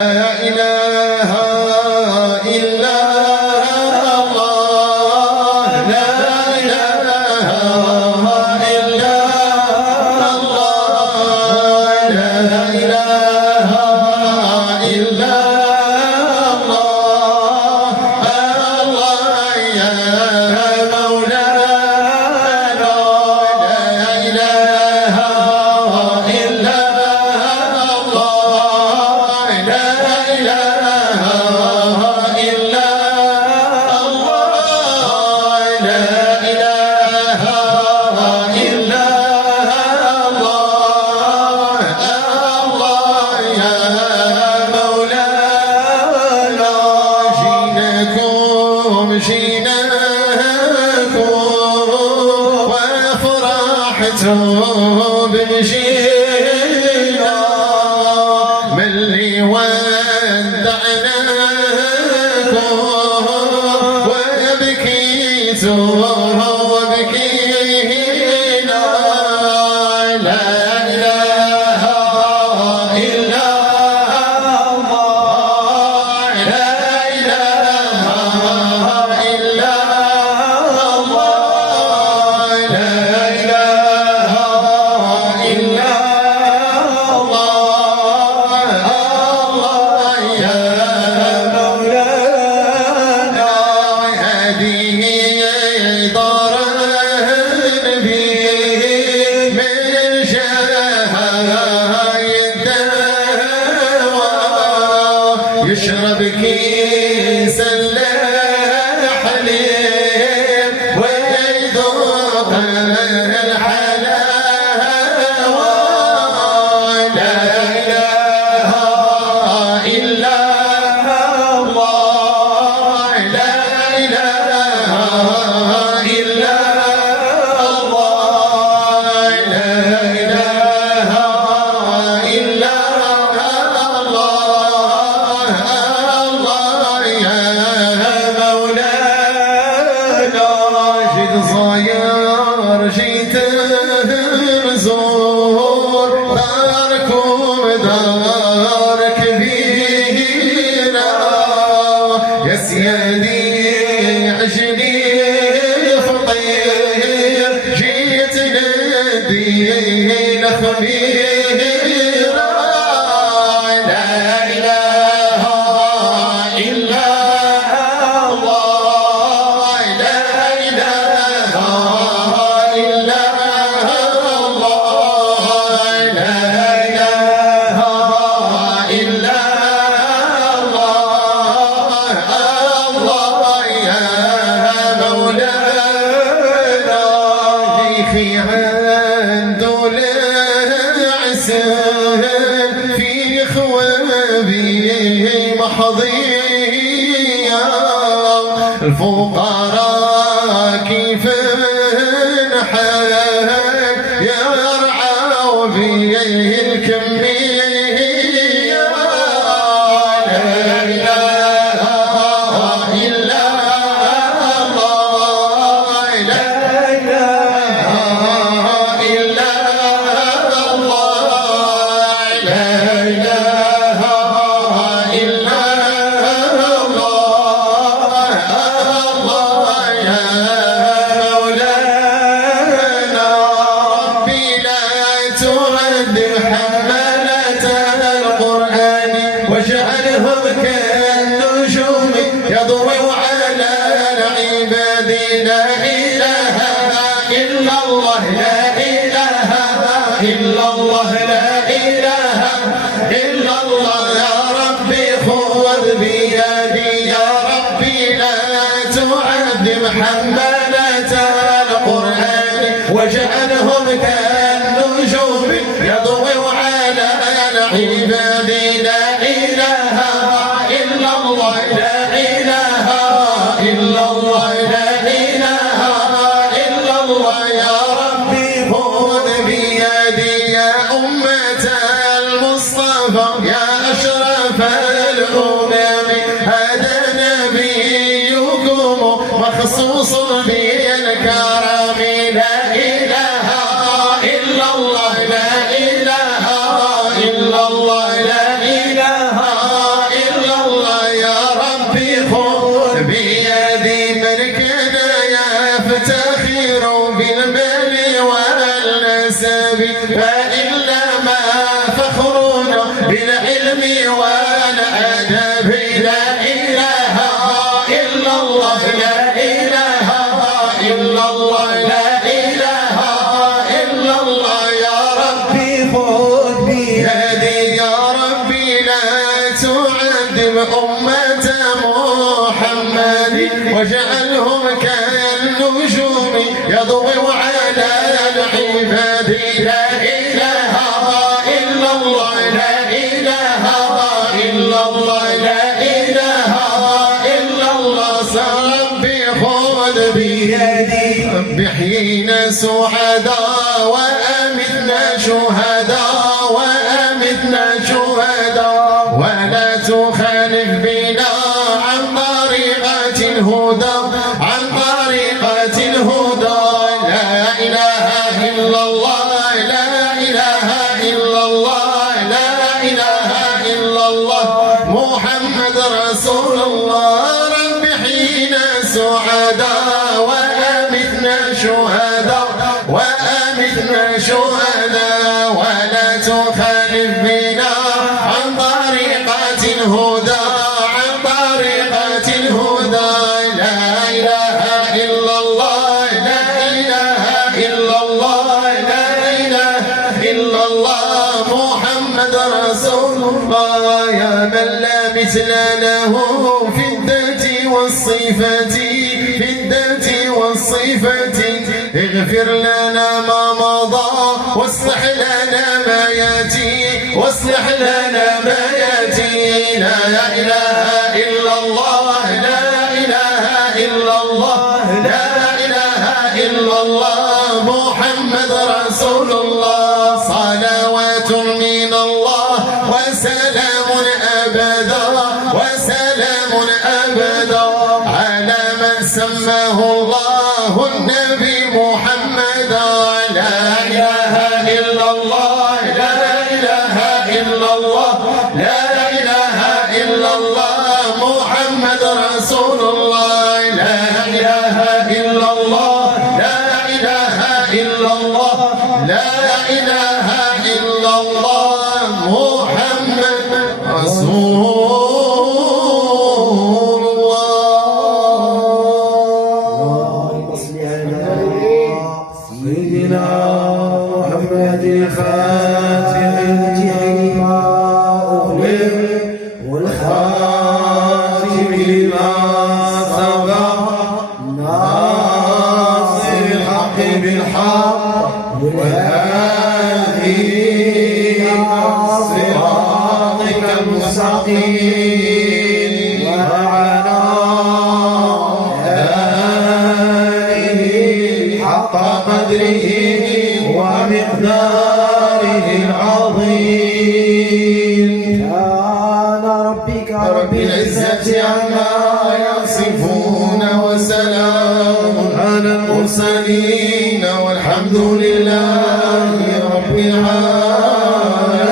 لا إله إلا الله لا إله إلا الله لا إله إلا الله الله يا مولانا لا إله إلا الله لا إله إلا الله لا إله إلا الله الله يا مولانا جيناكم وفرحتم بمشينا من اللي ودعناكم وبكيتم وبكينا لا إله إلا الله لا إله إلا الله لا إله إلا الله الله يا مولانا هذه دار النبي من شهايد الدواء يشرب كيس الحليب ويذوق الحلاوة لا إله إلا الله لا إله إلا الله لا إله إلا الله الله يا مولانا جيت صاير جيت نزور داركم دار كبيرة يا سيدي عجلي فطير جيت ندين خبيرة لا إله إلا الله لا إله إلا الله لا إله إلا الله الله يا مولانا ضيفي عنده العسل في خوابي محظية الفقراء كيف نحال يرعوا به الكمية لا إله إلا الله لا إله إلا الله لا إله إلا الله الله يا مولانا ربي لا تعذب حملة القرآن واجعلهم كالنجوم يضوي على العباد لا إله إلا الله لا إله إلا الله لا إله إلا الله يا ربي خذ بيدي يا ربي لا تعذب حملة القرآن واجعلهم كالنجوم يضوي على العباد لا إله إلا الله لا إله إلا الله لا إله إلا الله يا ربي خذ بيدي يا أمة المصطفى يا أشرف الأمم هذا نبيكم مخصوص بالكرم لا إله إلا الله لا إله إلا الله لا إله الأدب لا إله إلا الله لا إله إلا الله لا إله إلا الله يا ربي خذ بيدي يا ربي لا تعذب أمة محمد واجعلهم كالنجوم يضوي على العباد لا إله إلا الله لا إله إلا الله لا إله إلا الله ربي خذ بيدي رب حين سعداء وأمتنا شهداء وأمتنا شهداء ولا تخالف بنا عن طريقة الهدى عن طريقة الهدى لا إله إلا الله لا إله إلا الله لا إله إلا الله محمد رسول الله رب حين سعداء وأمتنا شهداء وأمتنا شهداء ولا تخالف بنا عن طريقة الهدى عن طريقة الهدى لا إله إلا الله لا إله إلا الله لا إله إلا الله محمد رسول الله يا من لا مثل له في الذات والصفات في الذات والصفات اغفر لنا ما مضى واصلح لنا ما ياتي واصلح لنا ما ياتي لا إله إلا الله لا إله إلا الله لا إله إلا الله محمد رسول الله صلوات من الله وسلام أبدا وسلام أبدا على من سماه الله النبي محمد لا إله إلا الله لا إله إلا الله لا إله إلا الله محمد رسول الله لا إله إلا الله لا إله إلا الله لا إله إلا الله محمد رسول قدره ومقداره العظيم سبحان ربك رب العزة عما يصفون وسلام على المرسلين والحمد لله رب العالمين.